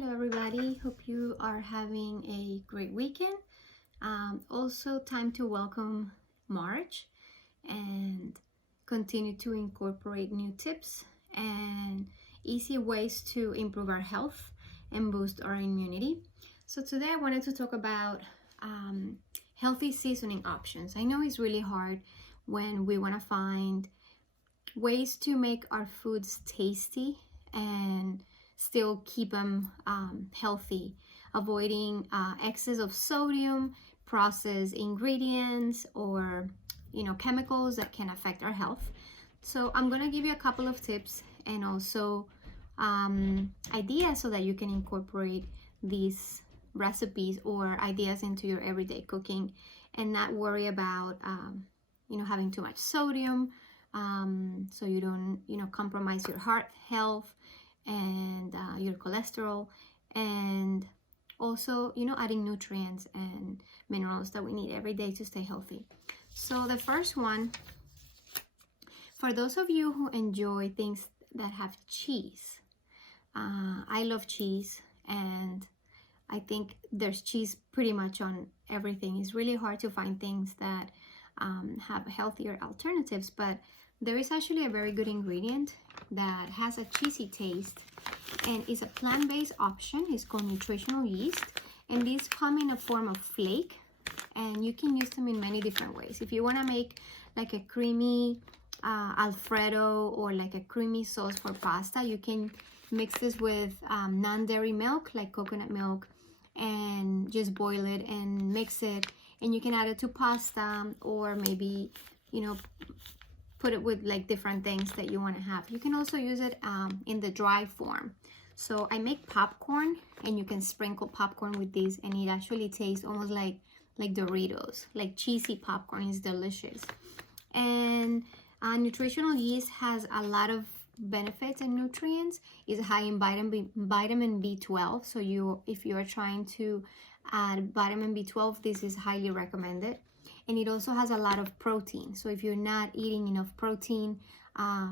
Hello everybody, hope you are having a great weekend. Also time to welcome March and continue to incorporate new tips and easy ways to improve our health and boost our immunity. So today I wanted to talk about healthy seasoning options. I know it's really hard when we want to find ways to make our foods tasty and still keep them healthy, avoiding excess of sodium, processed ingredients, or chemicals that can affect our health. So I'm gonna give you a couple of tips and also ideas so that you can incorporate these recipes or ideas into your everyday cooking and not worry about having too much sodium, so you don't compromise your heart health and your cholesterol, and also adding nutrients and minerals that we need every day to stay healthy. So the first one, for those of you who enjoy things that have cheese, I love cheese, and I think there's cheese pretty much on everything. It's really hard to find things that have healthier alternatives, but there is actually a very good ingredient that has a cheesy taste and is a plant-based option. It's called Nutritional Yeast, and these come in a form of flake, and you can use them in many different ways. If you want to make like a creamy Alfredo or like a creamy sauce for pasta, you can mix this with non-dairy milk like coconut milk and just boil it and mix it, and you can add it to pasta, or maybe put it with like different things that you want to have. You can also use it in the dry form. So I make popcorn, and you can sprinkle popcorn with these, and it actually tastes almost like Doritos, like cheesy popcorn. Is delicious. And nutritional yeast has a lot of benefits and nutrients. It's high in vitamin B12. So if you are trying to add vitamin B12, this is highly recommended. And it also has a lot of protein. So if you're not eating enough protein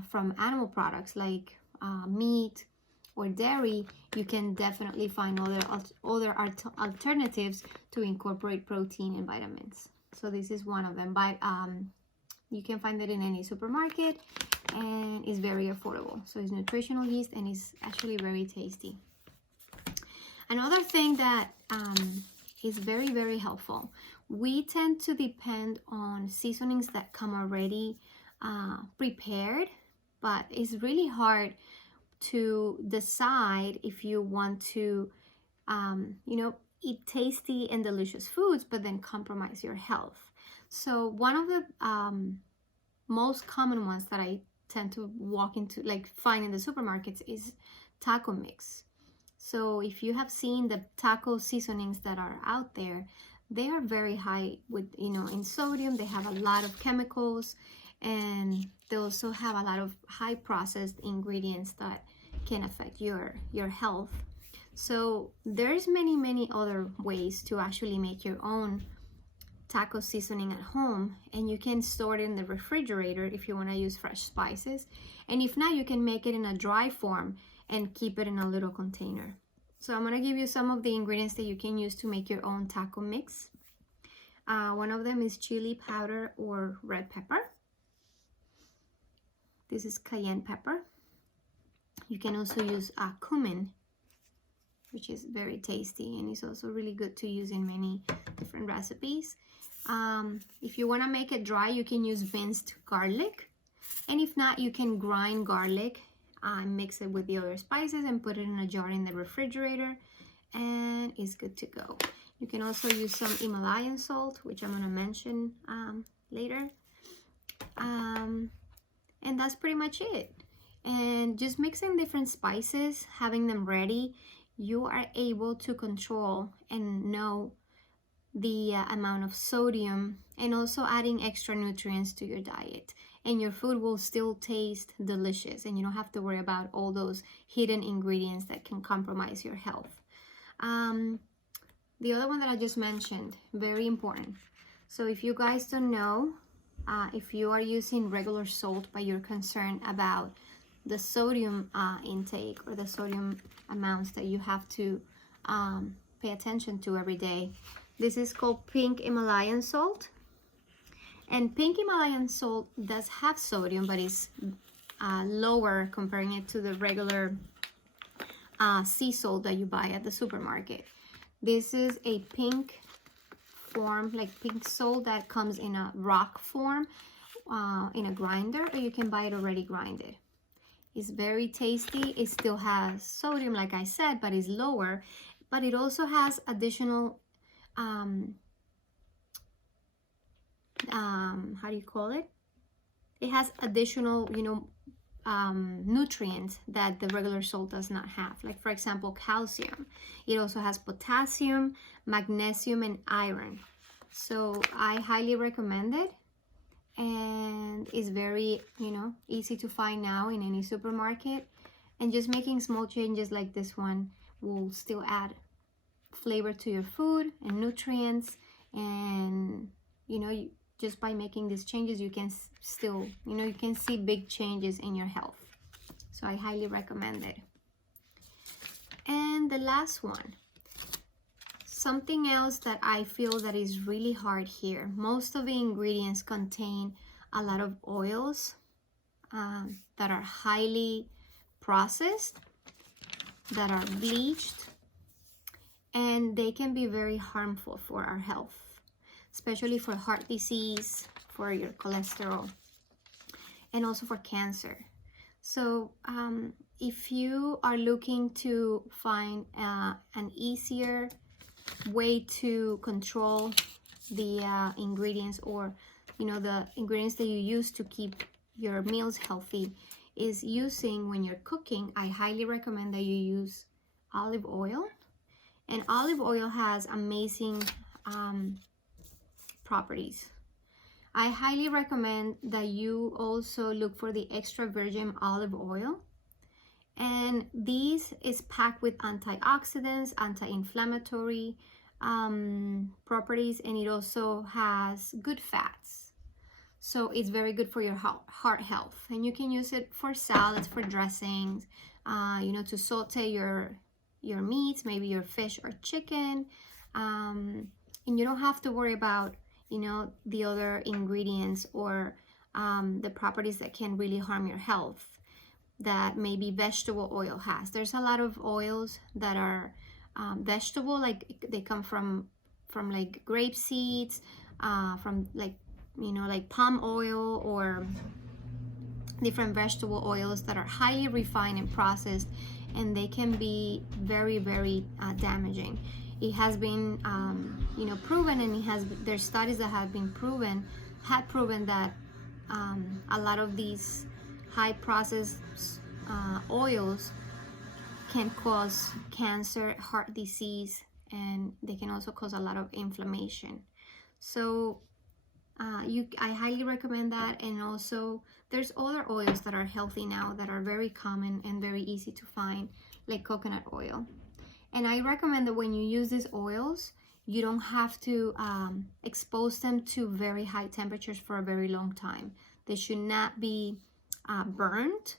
from animal products like meat or dairy, you can definitely find other alternatives to incorporate protein and vitamins. So this is one of them. You can find it in any supermarket, and it's very affordable. So it's nutritional yeast, and it's actually very tasty. Another thing that is very, very helpful, we tend to depend on seasonings that come already prepared, but it's really hard to decide if you want to eat tasty and delicious foods but then compromise your health. So one of the most common ones that I tend to find in the supermarkets is taco mix. So if you have seen the taco seasonings that are out there, they are very high with in sodium. They have a lot of chemicals, and they also have a lot of high processed ingredients that can affect your health. So there's many other ways to actually make your own taco seasoning at home, and you can store it in the refrigerator if you want to use fresh spices, and if not, you can make it in a dry form and keep it in a little container. So I'm going to give you some of the ingredients that you can use to make your own taco mix. One of them is chili powder or red pepper. This is cayenne pepper. You can also use cumin, which is very tasty, and it's also really good to use in many different recipes. If you want to make it dry, you can use minced garlic, and if not, you can grind garlic, mix it with the other spices, and put it in a jar in the refrigerator, and it's good to go. You can also use some Himalayan salt, which I'm going to mention later, and that's pretty much it. And just mixing different spices, having them ready, you are able to control and know the amount of sodium, and also adding extra nutrients to your diet, and your food will still taste delicious, and you don't have to worry about all those hidden ingredients that can compromise your health. The other one that I just mentioned, very important. So if you guys don't know, if you are using regular salt but you're concerned about the sodium intake, or the sodium amounts that you have to pay attention to every day. This is called pink Himalayan salt. And pink Himalayan salt does have sodium, but it's lower comparing it to the regular sea salt that you buy at the supermarket. This is a pink form, like pink salt, that comes in a rock form in a grinder, or you can buy it already grinded. It's very tasty. It still has sodium, like I said, but it's lower. But it also has additional how do you call it? It has additional, nutrients that the regular salt does not have. Like, for example, calcium. It also has potassium, magnesium, and iron. So I highly recommend it. And it's very, easy to find now in any supermarket. And just making small changes like this one will still add flavor to your food and nutrients. And, just by making these changes, you can still, you can see big changes in your health. So I highly recommend it. And the last one, something else that I feel that is really hard here. Most of the ingredients contain a lot of oils that are highly processed, that are bleached, and they can be very harmful for our health, especially for heart disease, for your cholesterol, and also for cancer. So if you are looking to find an easier way to control the ingredients, or the ingredients that you use to keep your meals healthy, is using, when you're cooking, I highly recommend that you use olive oil. And olive oil has amazing properties. I highly recommend that you also look for the extra virgin olive oil. And this is packed with antioxidants, anti-inflammatory properties, and it also has good fats. So it's very good for your heart health. And you can use it for salads, for dressings, to saute your meats, maybe your fish or chicken. And you don't have to worry about, the other ingredients or the properties that can really harm your health that maybe vegetable oil has. There's a lot of oils that are vegetable, like they come from like grape seeds, from like palm oil, or different vegetable oils that are highly refined and processed, and they can be very, very damaging. It has been proven, and there's studies that have been proven that a lot of these high processed oils can cause cancer, heart disease, and they can also cause a lot of inflammation. So I highly recommend that. And also there's other oils that are healthy now that are very common and very easy to find, like coconut oil. And I recommend that when you use these oils, you don't have to expose them to very high temperatures for a very long time. They should not be burnt.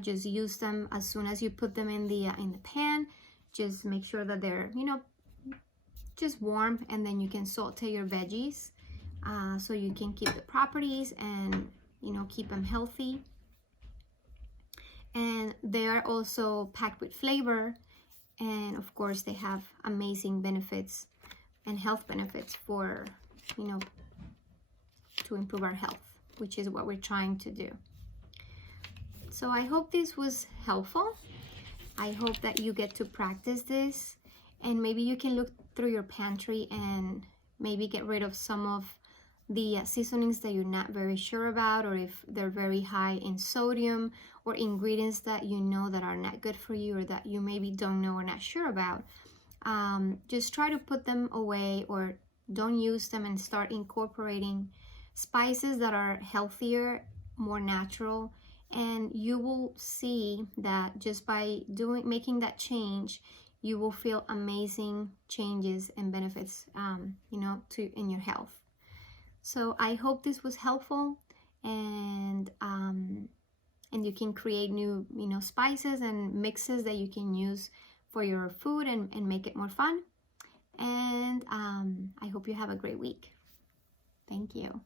Just use them as soon as you put them in the pan. Just make sure that they're just warm, and then you can saute your veggies so you can keep the properties and keep them healthy. And they are also packed with flavor, and of course they have amazing benefits and health benefits for to improve our health, which is what we're trying to do. So I hope this was helpful. I hope that you get to practice this, and maybe you can look through your pantry and maybe get rid of some of the seasonings that you're not very sure about, or if they're very high in sodium, or ingredients that that are not good for you, or that you maybe don't know or not sure about. Just try to put them away, or don't use them, and start incorporating spices that are healthier, more natural. And you will see that just by making that change, you will feel amazing changes and benefits in your health. So I hope this was helpful, and and you can create new, spices and mixes that you can use for your food and make it more fun. And I hope you have a great week. Thank you.